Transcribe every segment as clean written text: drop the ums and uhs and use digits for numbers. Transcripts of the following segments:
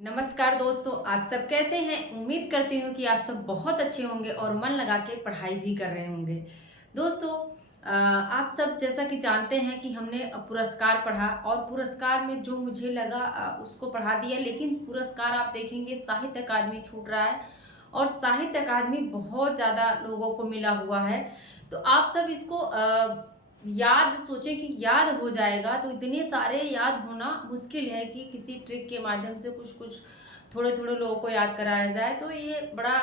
नमस्कार दोस्तों, आप सब कैसे हैं। उम्मीद करती हूँ कि आप सब बहुत अच्छे होंगे और मन लगा के पढ़ाई भी कर रहे होंगे। दोस्तों, आप सब जैसा कि जानते हैं कि हमने पुरस्कार पढ़ा और पुरस्कार में जो मुझे लगा उसको पढ़ा दिया। लेकिन पुरस्कार आप देखेंगे साहित्य अकादमी छूट रहा है और साहित्य अकादमी बहुत ज़्यादा लोगों को मिला हुआ है। तो आप सब इसको याद सोचें कि याद हो जाएगा, तो इतने सारे याद होना मुश्किल है कि किसी ट्रिक के माध्यम से कुछ कुछ थोड़े थोड़े लोगों को याद कराया जाए, तो ये बड़ा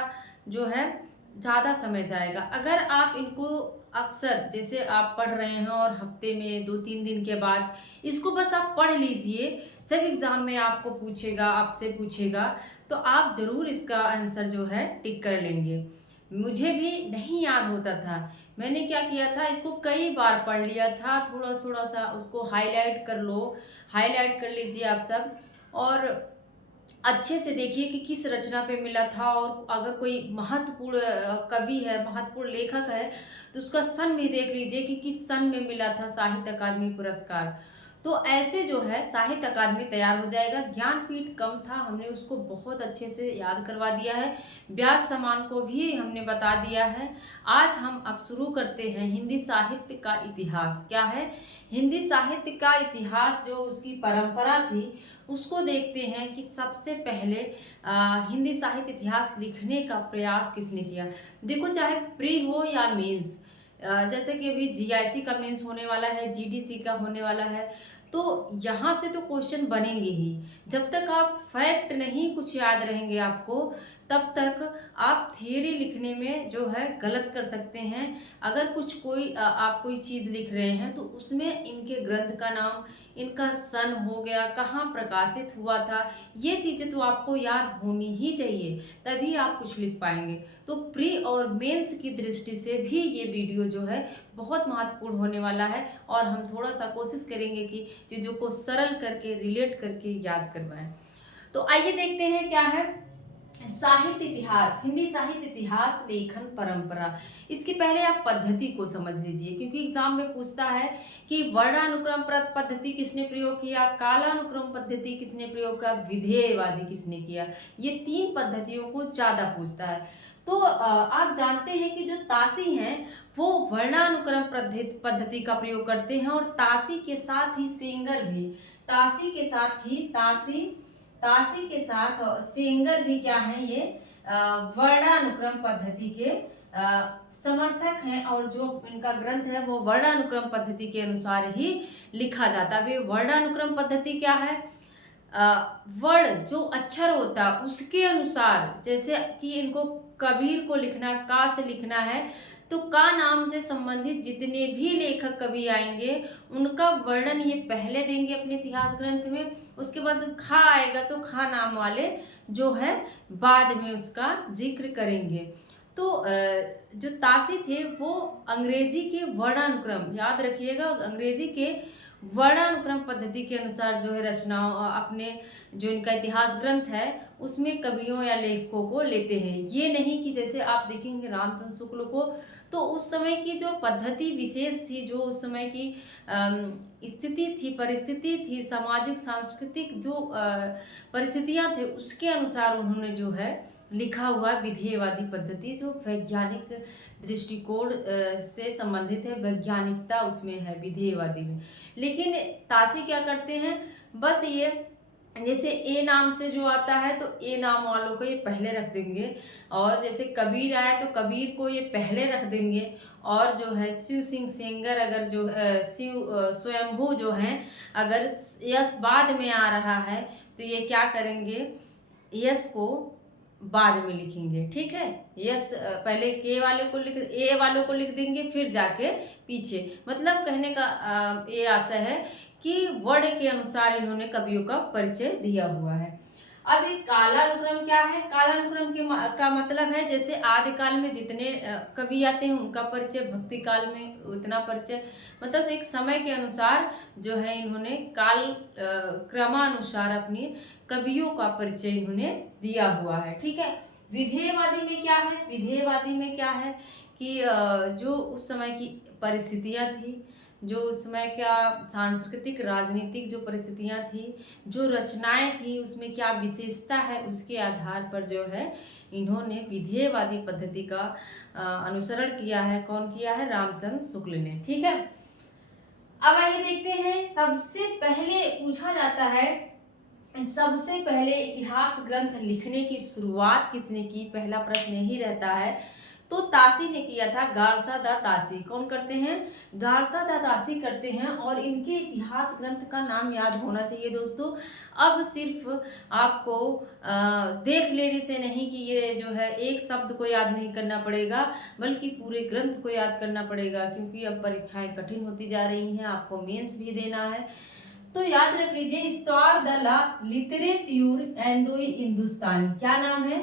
जो है ज़्यादा समय जाएगा। अगर आप इनको अक्सर जैसे आप पढ़ रहे हैं और हफ्ते में 2-3 दिन के बाद इसको बस आप पढ़ लीजिए, सब एग्ज़ाम में आपको पूछेगा, आपसे पूछेगा, तो आप ज़रूर इसका आंसर जो है टिक कर लेंगे। मुझे भी नहीं याद होता था। मैंने क्या किया था, इसको कई बार पढ़ लिया था, थोड़ा थोड़ा सा उसको हाईलाइट कर लो, हाईलाइट कर लीजिए आप सब। और अच्छे से देखिए कि किस रचना पे मिला था, और अगर कोई महत्वपूर्ण कवि है, महत्वपूर्ण लेखक है, तो उसका सन भी देख लीजिए कि किस सन में मिला था साहित्य अकादमी पुरस्कार। तो ऐसे जो है साहित्य अकादमी तैयार हो जाएगा। ज्ञानपीठ कम था, हमने उसको बहुत अच्छे से याद करवा दिया है। ब्याज समान को भी हमने बता दिया है। आज हम अब शुरू करते हैं हिंदी साहित्य का इतिहास। क्या है? हिंदी साहित्य का इतिहास, जो उसकी परंपरा थी उसको देखते हैं कि सबसे पहले हिंदी साहित्य इतिहास लिखने का प्रयास किसने किया। देखो, चाहे प्री हो या मेंस, जैसे कि अभी जीआईसी का मेंस होने वाला है, जीडीसी का होने वाला है, तो यहाँ से तो क्वेश्चन बनेंगे ही। जब तक आप फैक्ट नहीं कुछ याद रहेंगे आपको, तब तक आप थियरी लिखने में जो है गलत कर सकते हैं। अगर आप कोई चीज़ लिख रहे हैं तो उसमें इनके ग्रंथ का नाम, इनका सन हो गया, कहाँ प्रकाशित हुआ था, ये चीज़ें तो आपको याद होनी ही चाहिए, तभी आप कुछ लिख पाएंगे। तो प्री और मेंस की दृष्टि से भी ये वीडियो जो है बहुत महत्वपूर्ण होने वाला है, और हम थोड़ा सा कोशिश करेंगे कि चीज़ों को सरल करके, रिलेट करके याद करवाएं। तो आइए देखते हैं क्या है साहित्य इतिहास, हिंदी साहित्य इतिहास लेखन परंपरा। इसके पहले आप पद्धति को समझ लीजिए, क्योंकि एग्जाम में पूछता है कि वर्णानुक्रम पद्धति किसने प्रयोग किया, कालानुक्रम पद्धति किसने प्रयोग किया, विधेयवादी किसने किया। ये तीन पद्धतियों को ज्यादा पूछता है। तो आप जानते हैं कि जो तासी हैं वो वर्णानुक्रम पद्धति का प्रयोग करते हैं, और तासी के साथ ही सेंगर भी, तासी के साथ ही तासी के साथ सेंगर भी क्या है, ये वर्णानुक्रम पद्धति के समर्थक हैं, और जो इनका ग्रंथ है वो वर्णानुक्रम पद्धति के अनुसार ही लिखा जाता है। वर्णानुक्रम पद्धति क्या है? वर्ण जो अक्षर होता है उसके अनुसार, जैसे कि इनको कबीर को लिखना, का से लिखना है, तो का नाम से संबंधित जितने भी लेखक कवि आएंगे उनका वर्णन ये पहले देंगे अपने इतिहास ग्रंथ में। उसके बाद जब खा आएगा तो खा नाम वाले जो है बाद में उसका जिक्र करेंगे। तो जो तासी थे वो अंग्रेजी के वर्णानुक्रम, याद रखिएगा, अंग्रेजी के वर्णानुक्रम पद्धति के अनुसार जो है रचनाओं, अपने जो इनका इतिहास ग्रंथ है उसमें कवियों या लेखकों को लेते हैं। ये नहीं कि जैसे आप देखेंगे रामचंद्र शुक्ल को, तो उस समय की जो पद्धति विशेष थी, जो उस समय की स्थिति थी, परिस्थिति थी, सामाजिक सांस्कृतिक जो परिस्थितियां थे उसके अनुसार उन्होंने जो है लिखा हुआ विधेयवादी पद्धति, जो वैज्ञानिक दृष्टिकोण से संबंधित है, वैज्ञानिकता उसमें है विधेयवादी में। लेकिन तासी क्या करते हैं, बस ये जैसे ए नाम से जो आता है तो ए नाम वालों को ये पहले रख देंगे, और जैसे कबीर आए तो कबीर को ये पहले रख देंगे, और जो है शिव सिंह सेंगर, अगर जो शिव स्वयंभू जो हैं, अगर यश बाद में आ रहा है तो ये क्या करेंगे, यश को बाद में लिखेंगे। ठीक है, यस, पहले के वाले को लिख, ए वालों को लिख देंगे, फिर जाके पीछे। मतलब कहने का ये आशय है कि वर्ण के अनुसार इन्होंने कवियों का परिचय दिया हुआ है। अब एक कालानुक्रम क्या है? कालानुक्रम का मतलब है जैसे आदिकाल में जितने कवि आते हैं उनका परिचय, भक्ति काल में उतना परिचय, मतलब एक समय के अनुसार जो है इन्होंने काल क्रमानुसार अपनी कवियों का परिचय इन्होंने दिया हुआ है। ठीक है। विधेयवादी में क्या है? विधेयवादी में क्या है कि जो उस समय की परिस्थितियां थी, जो उस समय क्या सांस्कृतिक राजनीतिक जो परिस्थितियां थी, जो रचनाएं थी, उसमें क्या विशेषता है, उसके आधार पर जो है इन्होंने विधेयवादी पद्धति का अनुसरण किया है। कौन किया है? रामचंद्र शुक्ल ने। ठीक है, अब आइए देखते हैं। सबसे पहले पूछा जाता है, सबसे पहले इतिहास ग्रंथ लिखने की शुरुआत किसने की? पहला प्रश्न यही रहता है। तो तासी ने किया था, गारसा दा तासी। कौन करते हैं? गारसा दा तासी करते हैं। और इनके इतिहास ग्रंथ का नाम याद होना चाहिए दोस्तों। अब सिर्फ आपको देख लेने से नहीं कि ये जो है एक शब्द को याद नहीं करना पड़ेगा, बल्कि पूरे ग्रंथ को याद करना पड़ेगा, क्योंकि अब परीक्षाएं कठिन होती जा रही हैं, आपको मेंस भी देना है। तो याद रख लीजिए, इस्तार द ला लिटरेट्यूर एंडोई हिंदुस्तानी। क्या नाम है?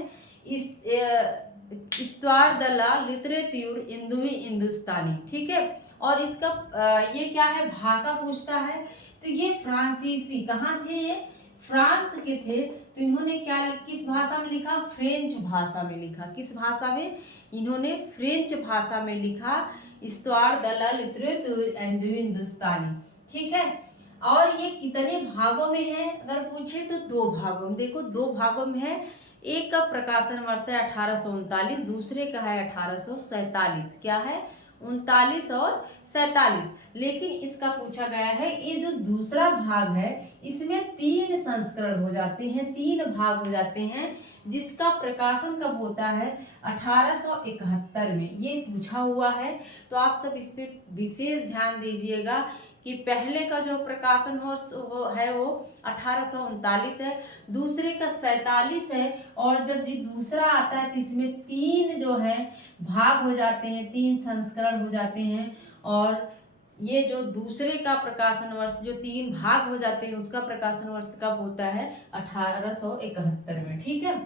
इस्तार द ला लिटरेट्यूर इंदुई हिंदुस्तानी। ठीक है, और इसका ये क्या है? भाषा पूछता है। तो ये फ्रांसीसी, कहाँ थे ये? फ्रांस के थे। तो इन्होंने क्या, किस भाषा में लिखा? फ्रेंच भाषा में लिखा। किस भाषा में? इन्होंने फ्रेंच भाषा में लिखा, इस्तार द ला लिटरेट्यूर इंदुई हिंदुस्तानी। ठीक है, और ये कितने भागों में है अगर पूछे तो 2 भागों में। देखो 2 भागों में है। एक का प्रकाशन वर्ष है 1839, दूसरे का है 1847। क्या है? 39 और 47। लेकिन इसका पूछा गया है, ये जो दूसरा भाग है इसमें 3 संस्करण हो जाते हैं, 3 भाग हो जाते हैं, जिसका प्रकाशन कब होता है? 1871 में। ये पूछा हुआ है, तो आप सब इस पर विशेष ध्यान दीजिएगा कि पहले का जो प्रकाशन हो है वो 1839 है, दूसरे का 47 है। और जब ये दूसरा आता है तो इसमें 3 जो है भाग हो जाते हैं, 3 संस्करण हो जाते हैं। और ये जो दूसरे का प्रकाशन वर्ष, जो 3 भाग हो जाते हैं, उसका प्रकाशन वर्ष कब होता है? 1871 में। ठीक है,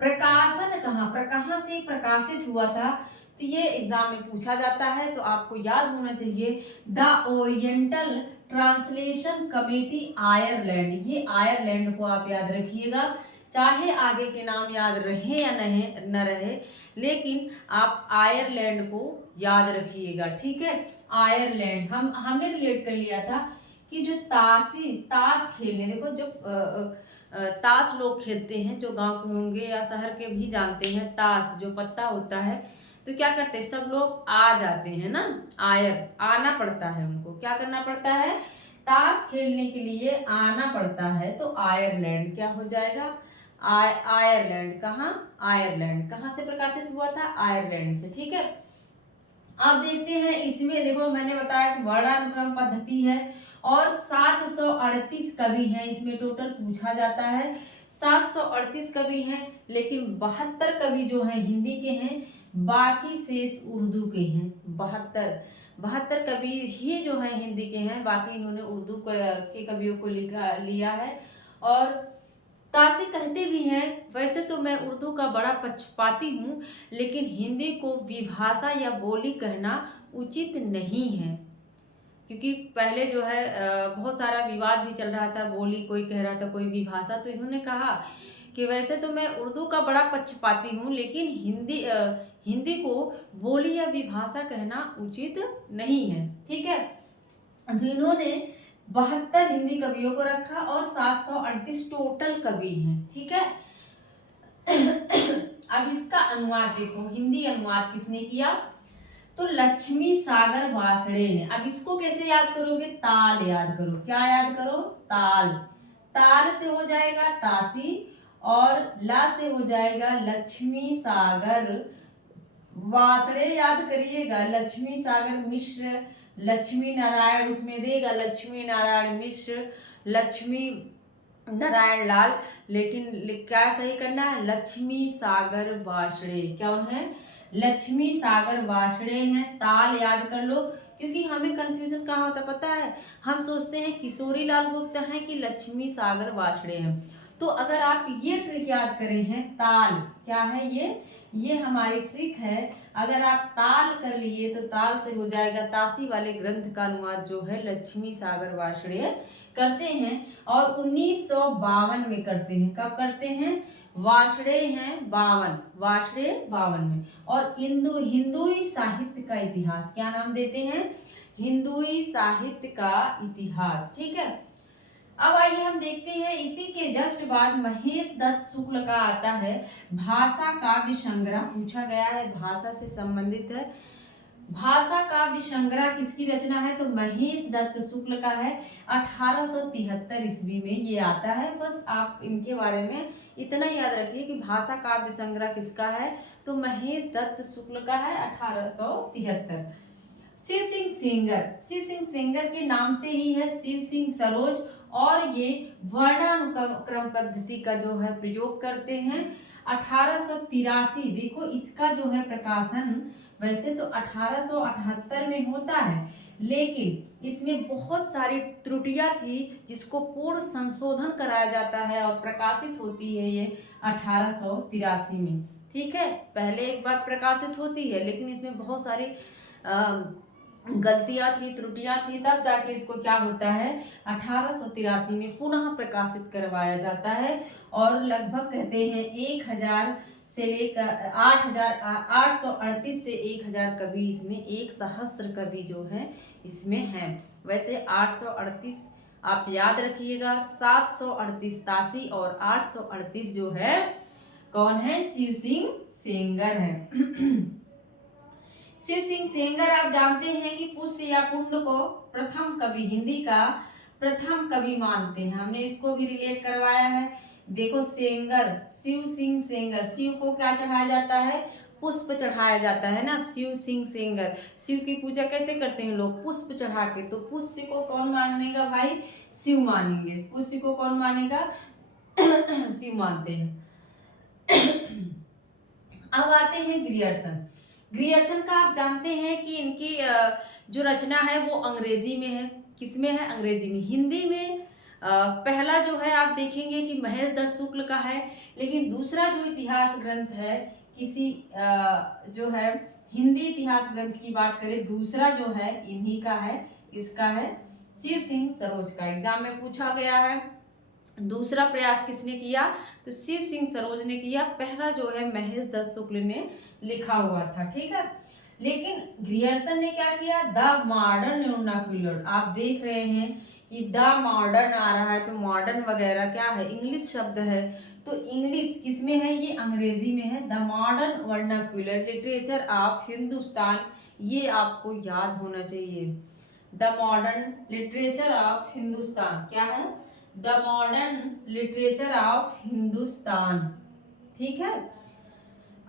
प्रकाशन कहाँ से प्रकाशित हुआ था? तो ये एग्जाम में पूछा जाता है, तो आपको याद होना चाहिए, the oriental translation committee Ireland. ये आयरलैंड को आप याद रखिएगा, चाहे आगे के नाम याद रहे या न रहे, लेकिन आप आयरलैंड को याद रखिएगा। ठीक है, आयरलैंड हमने रिलेट कर लिया था कि जो ताश खेलने, देखो जो ताश लोग खेलते हैं, जो गांव के होंगे या शहर के भी जानते हैं, ताश जो पत्ता होता है, तो क्या करते हैं, सब लोग आ जाते हैं ना, आना पड़ता है उनको। क्या करना पड़ता है? ताश खेलने के लिए आना पड़ता है। तो आयरलैंड क्या हो जाएगा? आयरलैंड। कहाँ? आयरलैंड। कहाँ से प्रकाशित हुआ था? आयरलैंड से। ठीक है, अब देखते हैं इसमें। देखो मैंने बताया कि वर्णानुक्रम पद्धति है और 738 कवि हैं इसमें टोटल पूछा जाता है। 738 कवि हैं, लेकिन 72 कवि जो हैं हिंदी के हैं, बाकी शेष उर्दू के हैं। 72 कवि ही जो हैं हिंदी के हैं, बाकी इन्होंने उर्दू के कवियों को लिया है। और तासी कहते भी हैं, वैसे तो मैं उर्दू का बड़ा पक्षपाती हूँ, लेकिन हिंदी को विभाषा या बोली कहना उचित नहीं है, क्योंकि पहले जो है बहुत सारा विवाद भी चल रहा था, बोली कोई कह रहा था, कोई विभाषा। तो इन्होंने कहा कि वैसे तो मैं उर्दू का बड़ा पक्षपाती हूँ, लेकिन हिंदी को बोली या विभाषा कहना उचित नहीं है। ठीक है, तो इन्होंने 72 हिंदी कवियों को रखा और 738 टोटल कवि हैं। ठीक है, अब इसका अनुवाद देखो, हिंदी अनुवाद किसने किया? तो लक्ष्मी सागर वासड़े ने। अब इसको कैसे याद करोगे? ताल याद करो। क्या याद करो? ताल। ताल से हो जाएगा तासी, और ला से हो जाएगा लक्ष्मी सागर वासड़े। याद करिएगा, लक्ष्मी सागर मिश्र, लक्ष्मी नारायण उसमें देगा, लक्ष्मी नारायण मिश्र, लक्ष्मी नारायण लाल। लेकिन क्या सही करना है? लक्ष्मी सागर वासड़े। कौन है? लक्ष्मी सागर वासड़े हैं। ताल याद कर लो, क्योंकि हमें कंफ्यूजन कहाँ होता पता है, हम सोचते हैं किशोरी लाल गुप्त हैं कि लक्ष्मी सागर वासड़े हैं। तो अगर आप ये ट्रिक याद करें हैं, ताल क्या है? ये हमारी ट्रिक है। अगर आप ताल कर लिए तो ताल से हो जाएगा तासी वाले ग्रंथ का अनुवाद जो है लक्ष्मी सागर वासड़े करते हैं, और 1952 में करते हैं। कब करते हैं? वासड़े हैं 52 में। और हिंदुई साहित्य का इतिहास क्या नाम देते हैं? हिंदुई साहित्य का इतिहास। ठीक है, अब आइए हम देखते हैं इसी के जस्ट बाद महेश दत्त शुक्ल का आता है भाषा काव्य संग्रह। पूछा गया है, भाषा से संबंधित है। भाषा काव्य संग्रह किसकी रचना है? तो महेश दत्त शुक्ल का है। 1873 ईस्वी में ये आता है। बस आप इनके बारे में इतना याद रखिए कि भाषा काव्य संग्रह किसका है, तो महेश दत्त शुक्ल का है, 1873। शिव सिंह सेंगर, शिव सिंह सेंगर के नाम से ही है शिव सिंह सरोज, और ये वर्णानुक्रम पद्धति का जो है प्रयोग करते हैं। 1883, देखो इसका जो है प्रकाशन वैसे तो 1878 में होता है, लेकिन इसमें बहुत सारी त्रुटियां थी जिसको पूर्ण संशोधन कराया जाता है और प्रकाशित होती है ये 1883 में। ठीक है, पहले एक बार प्रकाशित होती है, लेकिन इसमें बहुत सारी गलतियां थी, त्रुटियां थी, तब जाके इसको क्या होता है 1883 में पुनः प्रकाशित करवाया जाता है। और लगभग कहते हैं 1000 से लेकर 838 से 1000 कवि इसमें, 1000 कवि जो है इसमें है। वैसे 838 आप याद रखिएगा, 738 तासी और 838 जो है कौन है? शिव सिंह सेंगर है। शिव सिंह सेंगर आप जानते हैं कि पुष्य या पुंड को प्रथम कवि, हिंदी का प्रथम कवि मानते हैं। हमने इसको भी रिलेट करवाया है। देखो सेंगर, शिव सिंह सेंगर, शिव को क्या चढ़ाया जाता है? पुष्प चढ़ाया जाता है ना। शिव सिंह सेंगर, शिव की पूजा कैसे करते हैं लोग? पुष्प चढ़ा के। तो पुष्य को कौन मानेगा भाई? शिव मानेंगे। पुष्य को कौन मानेगा? शिव मानते हैं। अब आते हैं ग्रियर्सन। ग्रियर्सन का आप जानते हैं कि इनकी जो रचना है वो अंग्रेजी में है। किसमें है? अंग्रेजी में। हिंदी में पहला जो है आप देखेंगे कि महेश दत्त शुक्ल का है, लेकिन दूसरा जो इतिहास ग्रंथ है किसी जो है हिंदी इतिहास ग्रंथ की बात करें, दूसरा जो है इन्हीं का है, इसका है शिव सिंह सरोज का। एग्जाम में पूछा गया है दूसरा प्रयास किसने किया, तो शिव सिंह सरोज ने किया। पहला जो है महेश दत्त शुक्ल ने लिखा हुआ था। ठीक है, लेकिन ग्रियर्सन ने क्या किया? The modern vernacular. आप देख रहे हैं कि द मॉडर्न आ रहा है, तो मॉडर्न वगैरह क्या है? इंग्लिश शब्द है। तो इंग्लिश किसमें है? ये अंग्रेजी में है। The modern vernacular literature of Hindustan, ये आपको याद होना चाहिए। The modern literature of Hindustan क्या है? The modern literature of Hindustan. ठीक है,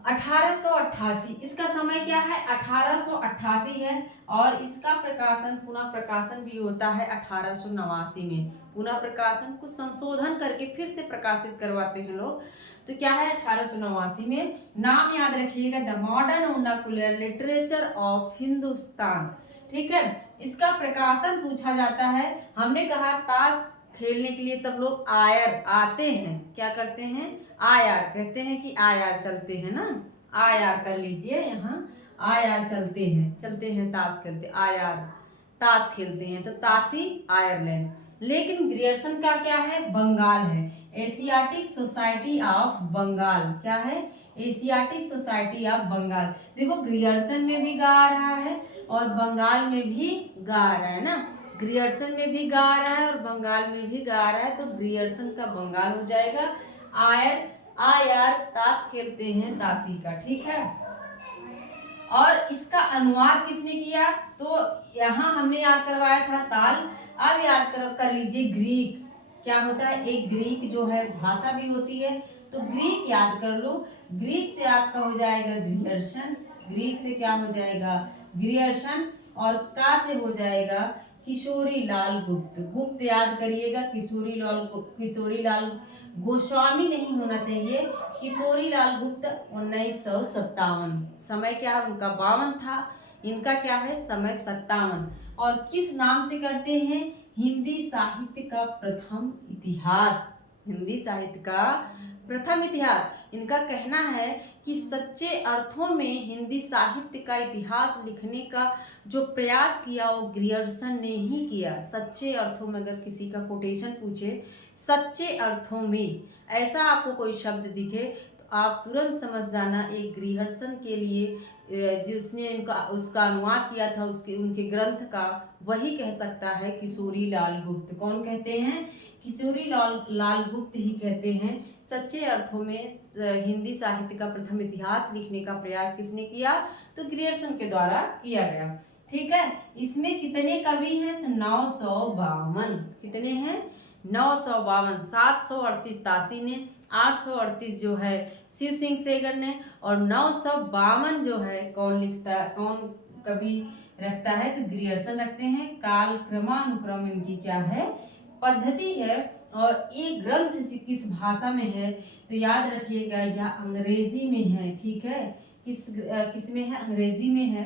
1888 इसका समय क्या है? 1888 है। और इसका प्रकाशन, पुनः प्रकाशन भी होता है 1889 में। पुनः प्रकाशन कुछ संशोधन करके फिर से प्रकाशित करवाते हैं लोग। तो क्या है 1889 में? नाम याद रखिएगा, the modern vernacular literature of Hindustan. ठीक है, इसका प्रकाशन पूछा जाता है। हमने कहा ताश खेलने के लिए सब लोग आयर आते हैं, क्या करते हैं? आयार कहते हैं कि आयार चलते हैं ना, आयार कर लीजिए यहाँ, आयार चलते हैं ताश खेलते, आयार ताश खेलते हैं, तो ताशी आयरलैंड। लेकिन ग्रियर्सन का क्या है? बंगाल है, एशियाटिक सोसाइटी ऑफ बंगाल। क्या है? Asiatic society of Bengal. देखो ग्रियर्सन में भी गा रहा है और बंगाल में भी गा रहा है ना। ग्रियर्सन में भी गा रहा है और बंगाल में भी गा रहा है, तो ग्रियर्सन का बंगाल हो जाएगा। आयार ताश खेलते हैं, ताशी का। ठीक है, और इसका अनुवाद किसने किया? तो यहाँ हमने याद करवाया था ताल। अब याद कर लीजिए ग्रीक क्या होता है? एक ग्रीक जो है भाषा भी होती है, तो ग्रीक याद कर लो। ग्रीक से आपका हो जाएगा ग्रियर्सन, ग्रीक से क्या हो जाएगा? ग्रियर्सन, और का से हो जाएगा किशोरी लाल गुप्त। गुप्त याद करिएगा, किशोरी लाल गोस्वामी नहीं होना चाहिए, किशोरी लाल गुप्त। 1957 समय क्या है उनका? 52 था, इनका क्या है? समय 57। और किस नाम से करते हैं? हिंदी साहित्य का प्रथम इतिहास, हिंदी साहित्य का प्रथम इतिहास। इनका कहना है कि सच्चे अर्थों में हिंदी साहित्य का इतिहास लिखने का जो प्रयास किया वो ग्रियर्सन ने ही किया। सच्चे अर्थों में अगर किसी का कोटेशन पूछे, सच्चे अर्थों में ऐसा आपको कोई शब्द दिखे, तो आप तुरंत समझ जाना एक गृहर्षण के लिए जिसने उसका अनुवाद किया था उसके उनके ग्रंथ का, वही कह सकता है किशोरी लाल गुप्त। कौन कहते हैं? किशोरी लाल गुप्त ही कहते हैं। सच्चे अर्थों में हिंदी साहित्य का प्रथम इतिहास लिखने का प्रयास किसने किया? तो ग्रियर्सन के द्वारा किया गया। ठीक है, इसमें कितने कवि हैं? तो 952। कितने हैं? 952। 738 तासी ने, 838 जो है शिव सिंह सेगर ने, और 952 जो है कौन लिखता, कौन कवि रखता है? तो ग्रियर्सन रखते हैं। काल क्रमानुक्रम इनकी क्या है? पद्धति है। और ये ग्रंथ किस भाषा में है? तो याद रखिएगा यह अंग्रेजी में है। ठीक है, किस में है? अंग्रेजी में है।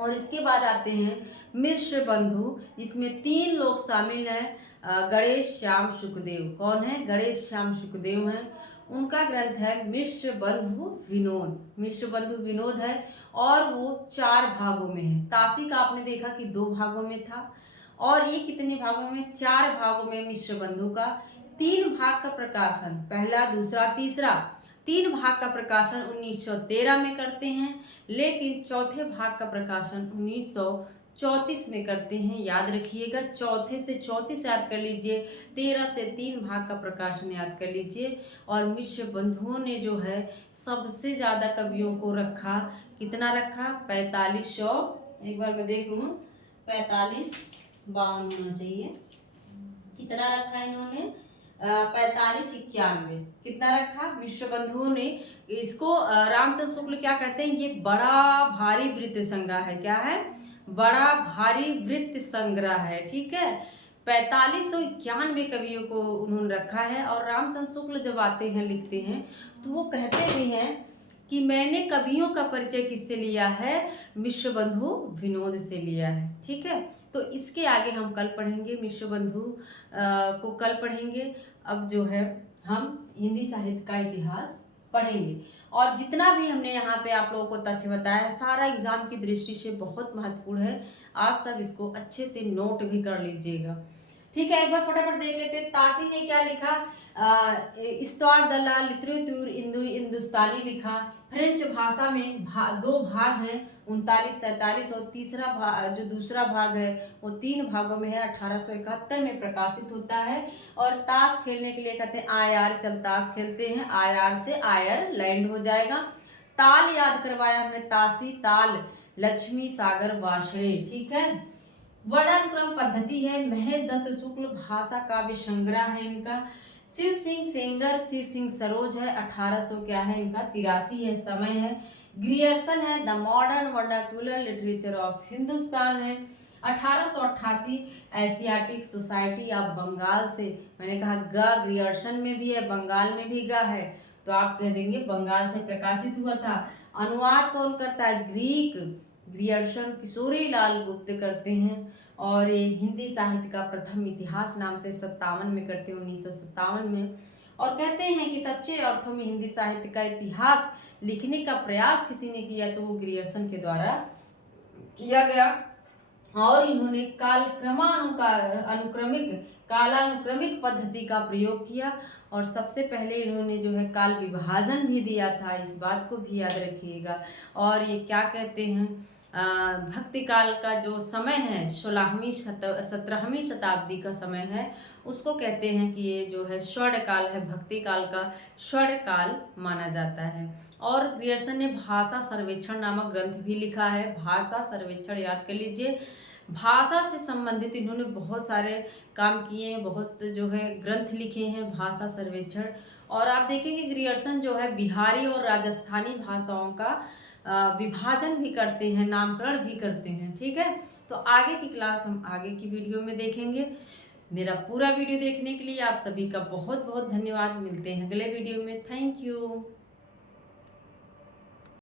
और इसके बाद आते हैं मिश्र बंधु, जिसमें 3 लोग शामिल हैं। गणेश श्याम शुकदेव। कौन है? गणेश श्याम शुकदेव हैं। उनका ग्रंथ है मिश्र बंधु विनोद। मिश्र बंधु विनोद है और वो 4 भागों में है। तासी का आपने देखा कि 2 भागों में था, और ये कितने भागों में? 4 भागों में मिश्र बंधु का। 3 भाग का प्रकाशन, पहला, दूसरा, तीसरा, 3 भाग का प्रकाशन 1913 में करते हैं, लेकिन चौथे भाग का प्रकाशन 1934 में करते हैं। याद रखिएगा, चौथे से 34 याद कर लीजिए, 13 से 3 भाग का प्रकाशन याद कर लीजिए। और मिश्र बंधुओं ने जो है सबसे ज्यादा कवियों को रखा। कितना रखा? 4500। एक बार मैं देख लूँ, 45 52 होना चाहिए। कितना रखा इन्होंने? 45 91। कितना रखा मिश्र बंधुओं ने? इसको रामचंद्र शुक्ल क्या कहते हैं? ये बड़ा भारी वृत्त संग्रह है। क्या है? बड़ा भारी वृत्त संग्रह है। ठीक है, 4591 कवियों को उन्होंने रखा है। और रामचंद्र शुक्ल जब आते हैं लिखते हैं तो वो कहते भी हैं कि मैंने कवियों का परिचय किससे लिया है? मिश्र बंधु विनोद से लिया है। ठीक है, तो इसके आगे हम कल पढ़ेंगे, मिश्र बंधु को कल पढ़ेंगे। अब जो है हम हिंदी साहित्य का इतिहास पढ़ेंगे। और जितना भी हमने यहाँ पे आप लोगों को तथ्य बताया, सारा एग्जाम की दृष्टि से बहुत महत्वपूर्ण है। आप सब इसको अच्छे से नोट भी कर लीजिएगा। ठीक है, एक बार फटाफट देख लेते हैं। तासी ने क्या लिखा? इस्तार दला लिटरेचर हिंदुस्तानी लिखा। फ्रेंच भाषा में 2 भाग हैं, 39 47, और तीसरा जो दूसरा भाग है वो 3 भागों में है, 1871 में प्रकाशित होता है। और ताश खेलने के लिए कहते हैं आयर, चल ताश खेलते हैं। आयर से आयरलैंड हो जाएगा। ताल याद करवाया हमें, तासी ताल, लक्ष्मी सागर वाषणे। ठीक है, वर्णानुक्रम पद्धति है। महेश दत्त शुक्ल भाषा काव्य संग्रह है इनका। शिव सिंह सेंगर, शिव सिंह सरोज है। 1800 क्या है इनका? 83 है। समय है। ग्रियर्सन है the modern vernacular literature of Hindustan है। 1888 एशियाटिक सोसाइटी ऑफ बंगाल से, मैंने कहा ग ग्रियर्सन में भी है, बंगाल में भी ग है, तो आप कह देंगे बंगाल से प्रकाशित हुआ था। अनुवाद कौन करता है? ग्रीक ग्रियर्सन किशोरी लाल गुप्त करते हैं। और ये हिंदी साहित्य का प्रथम इतिहास नाम से 57 में करते हैं, 1957 में। और कहते हैं कि सच्चे अर्थों में हिंदी साहित्य का इतिहास लिखने का प्रयास किसी ने किया तो वो ग्रियर्सन के द्वारा किया गया। और इन्होंने कालानुक्रमिक पद्धति का प्रयोग किया। और सबसे पहले इन्होंने जो है काल विभाजन भी दिया था, इस बात को भी याद रखिएगा। और ये क्या कहते हैं? भक्ति काल का जो समय है 17वीं शताब्दी का समय है, उसको कहते हैं कि ये जो है स्वर्ण काल है, भक्ति काल का स्वर्ण काल माना जाता है। और ग्रियर्सन ने भाषा सर्वेक्षण नामक ग्रंथ भी लिखा है। भाषा सर्वेक्षण याद कर लीजिए। भाषा से संबंधित इन्होंने बहुत सारे काम किए हैं, बहुत जो है ग्रंथ लिखे हैं भाषा सर्वेक्षण। और आप देखेंगे ग्रियर्सन जो है बिहारी और राजस्थानी भाषाओं का विभाजन भी करते हैं, नामकरण भी करते हैं। ठीक है, तो आगे की क्लास हम आगे की वीडियो में देखेंगे। मेरा पूरा वीडियो देखने के लिए आप सभी का बहुत बहुत धन्यवाद। मिलते हैं अगले वीडियो में। Thank you.